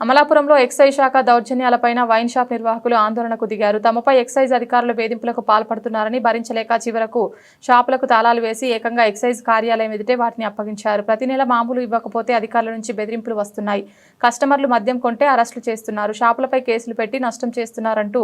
అమలాపురంలో ఎక్సైజ్ శాఖ దౌర్జన్యాలపైన wine shop నిర్వాహకులు ఆందోళనకు దిగారు. తమపై ఎక్సైజ్ అధికారులు వేధింపులకు పాల్పడుతున్నారని భరించలేక చివరకు షాపులకు తాళాలు వేసి ఏకంగా ఎక్సైజ్ కార్యాలయం ఎదుటే వాటిని అప్పగించారు. ప్రతి నెల మామూలు ఇవ్వకపోతే అధికారుల నుంచి బెదిరింపులు వస్తున్నాయి. కస్టమర్లు మద్యం కొంటే అరెస్టులు చేస్తున్నారు. షాపులపై కేసులు పెట్టి నష్టం చేస్తున్నారంటూ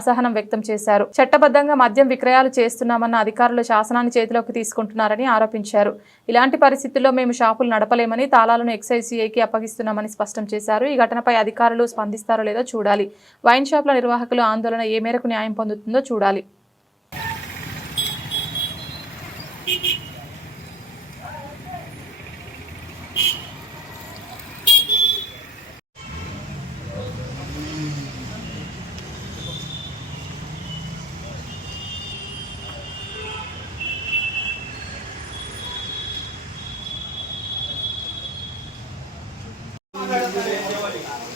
అసహనం వ్యక్తం చేశారు. చట్టబద్ధంగా మద్యం విక్రయాలు చేస్తున్నామన్న అధికారులు శాసనాన్ని చేతిలోకి తీసుకుంటున్నారని ఆరోపించారు. ఇలాంటి పరిస్థితుల్లో మేము షాపులు నడపలేమని తాళాలను ఎక్సైజ్ సిఐకి అప్పగిస్తున్నామని స్పష్టం చేశారు. ఈ ఘటన ఘటనపై అధికారులు స్పందిస్తారో లేదో చూడాలి. వైన్ షాపుల నిర్వాహకులు ఆందోళన ఏ మేరకు న్యాయం పొందుతుందో చూడాలి.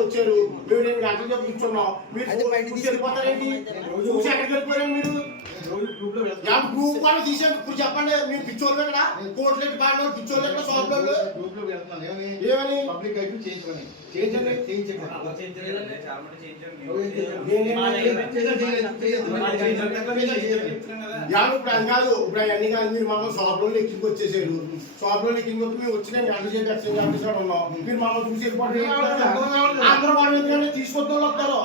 వచ్చారు మీరు రెండు గంటలు చెప్పి కూర్చున్నాం మీరు కూర్చొని వెళ్ళిపోతారేంటి చూసి ఎక్కడికి వెళ్ళిపోయారు మీరు యా, గ్రూప్ వాళ్ళు తీసేయండి ఇప్పుడు చెప్పండి మీరు పిచ్చోళ్ళు ఇక్కడ కోట్లెట్టి బాగా పిచ్చోళ్ళు ఇక్కడ సోదరులు ఏమని పబ్లిక్ అయిపోయి చేయించుకొని చేయించండి చేయించండి యా, ఇప్పుడు అది కాదు ఇప్పుడు అవన్నీ కాదు మీరు మాత్రం షాప్లో ఎక్కింగ్ వచ్చేసారు. షాప్లో ఎక్కింగ్ వచ్చి మేము వచ్చి నేను గంట చేసి ఎక్స్చేంజ్ ఉన్నాం మీరు మమ్మల్ని చూసి వెళ్ళిపోతే అందరూ వాళ్ళు ఎందుకంటే తీసుకొద్దు వస్తారు.